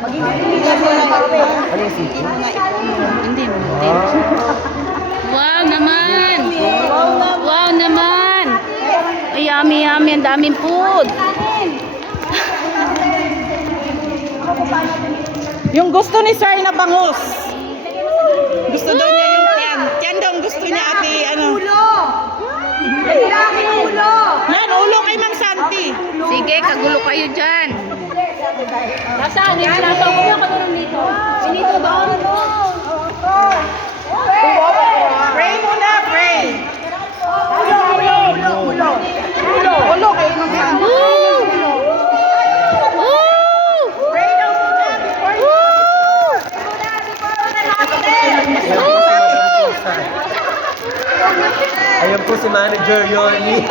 Ano yung sito? Hindi mo. Wow naman! Wow naman! Ay, yummy, yummy. Ang daming food. Yung gusto ni Sir na bangus. Gusto daw niya yung tiyan. Tiyan daw ang gusto niya, ate, ano. Yan, ulo kay Ma'am Santi. Sige, kagulo kayo dyan. Nasaan? Nilalabaw ko na kami dito. Dito doon. Pray muna, pray. Ulo kay Ma'am Santi. Woo! Woo! Pray daw muna before you. Ayan po si Manager Yoni.